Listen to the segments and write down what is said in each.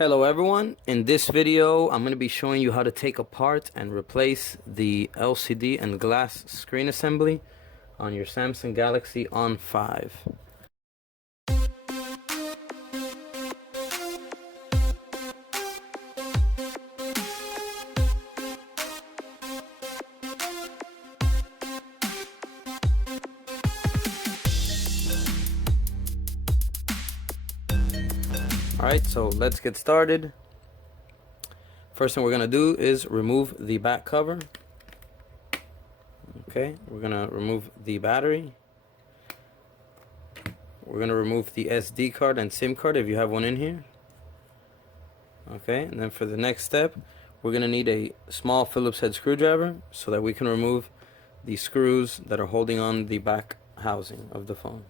Hello everyone, in this video I'm going to be showing you how to take apart and replace the LCD and glass screen assembly on your Samsung Galaxy On5. Alright, so let's get started. First thing we're going to do is remove the back cover. Okay, we're going to remove the battery. We're going to remove the SD card and SIM card if you have one in here. Okay, and then for the next step, we're going to need a small Phillips head screwdriver so that we can remove the screws that are holding on the back housing of the phone.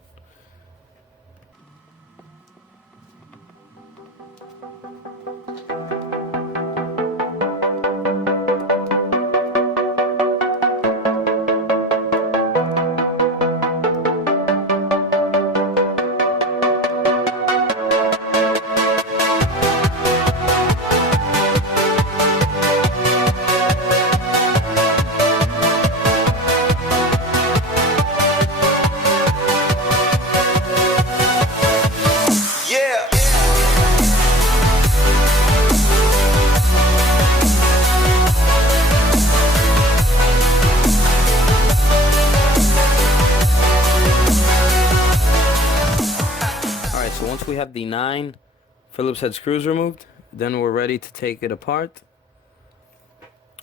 So once we have the 9 Phillips head screws removed, then we're ready to take it apart.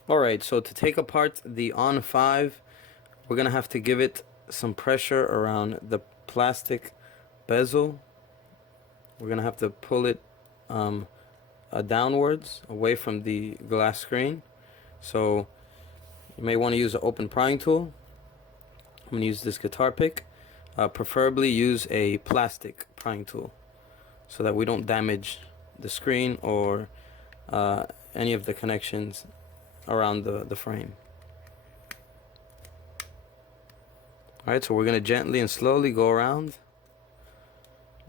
Alright, so to take apart the On5, we're going to have to give it some pressure around the plastic bezel. We're going to have to pull it downwards away from the glass screen. So you may want to use an open prying tool. I'm going to use this guitar pick. Preferably use a plastic prying tool so that we don't damage the screen or any of the connections around the frame. Alright, so we're going to gently and slowly go around,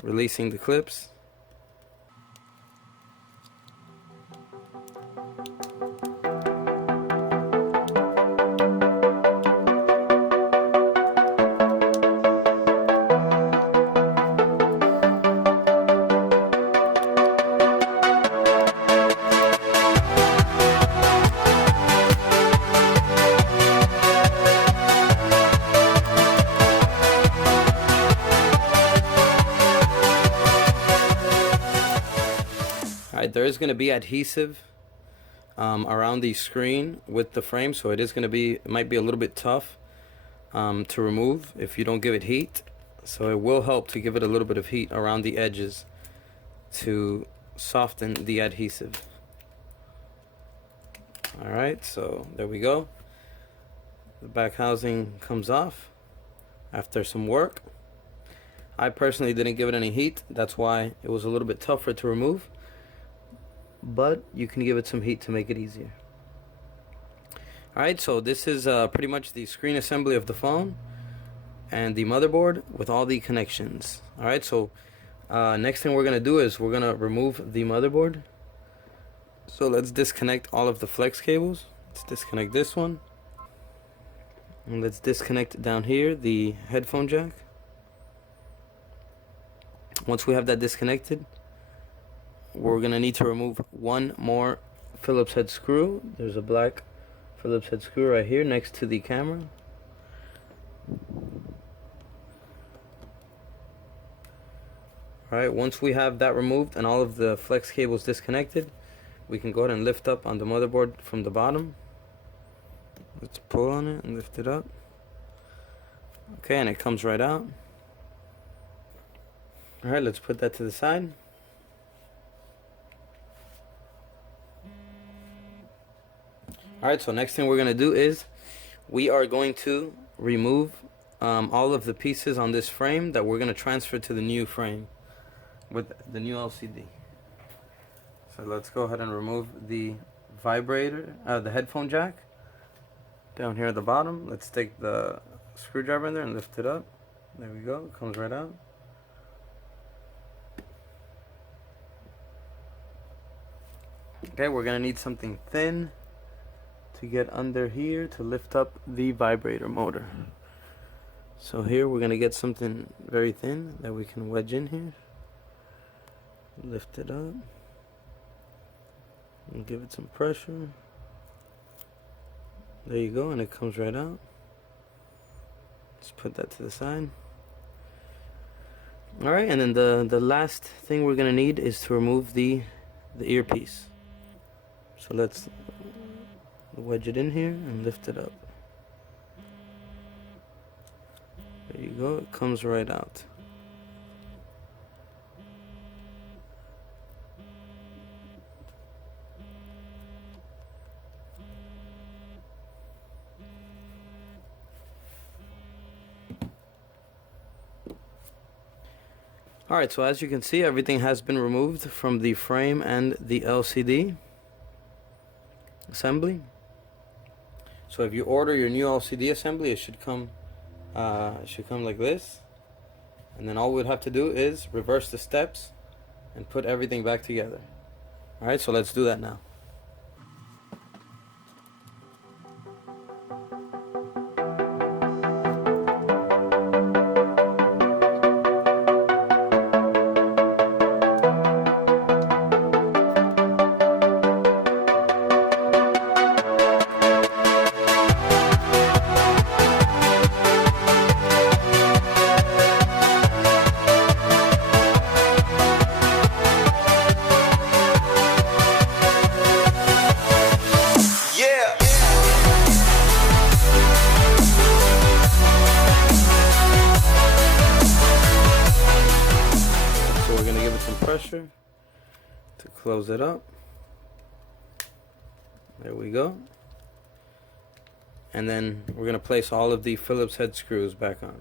releasing the clips. Alright, there is going to be adhesive around the screen with the frame, so it might be a little bit tough to remove if you don't give it heat. So it will help to give it a little bit of heat around the edges to soften the adhesive. Alright, so there we go. The back housing comes off after some work. I personally didn't give it any heat, that's why it was a little bit tougher to remove. But you can give it some heat to make it easier. Alright, so this is pretty much the screen assembly of the phone and the motherboard with all the connections. Alright, so next thing we're going to do is we're going to remove the motherboard. So let's disconnect all of the flex cables. Let's disconnect this one. And let's disconnect down here the headphone jack. Once we have that disconnected, we're going to need to remove one more Phillips head screw. There's a black Phillips head screw right here next to the camera. Alright, once we have that removed and all of the flex cables disconnected, we can go ahead and lift up on the motherboard from the bottom. Let's pull on it and lift it up. Okay, and it comes right out. Alright, let's put that to the side. Alright, so next thing we're going to do is we are going to remove all of the pieces on this frame that we're going to transfer to the new frame with the new LCD. So let's go ahead and remove the vibrator, the headphone jack down here at the bottom. Let's take the screwdriver in there and lift it up. There we go, it comes right out. Okay, we're gonna need something thin to get under here to lift up the vibrator motor. So here we're gonna get something very thin that we can wedge in here. Lift it up and give it some pressure. There you go, and it comes right out. Just put that to the side. Alright, and then the last thing we're gonna need is to remove the earpiece. So let's wedge it in here and lift it up. There you go, it comes right out. Alright, so as you can see, everything has been removed from the frame and the LCD assembly. So if you order your new LCD assembly, it should come like this. And then all we'd have to do is reverse the steps and put everything back together. Alright, so let's do that now. Pressure to close it up. There we go. And then we're going to place all of the Phillips head screws back on.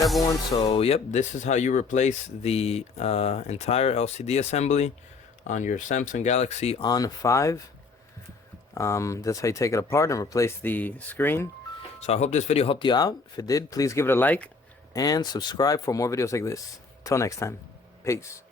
Everyone, so yep, this is how you replace the entire LCD assembly on your Samsung Galaxy On5. That's how you take it apart and replace the screen. So I hope this video helped you out. If it did, please give it a like and subscribe for more videos like this. Till next time, peace.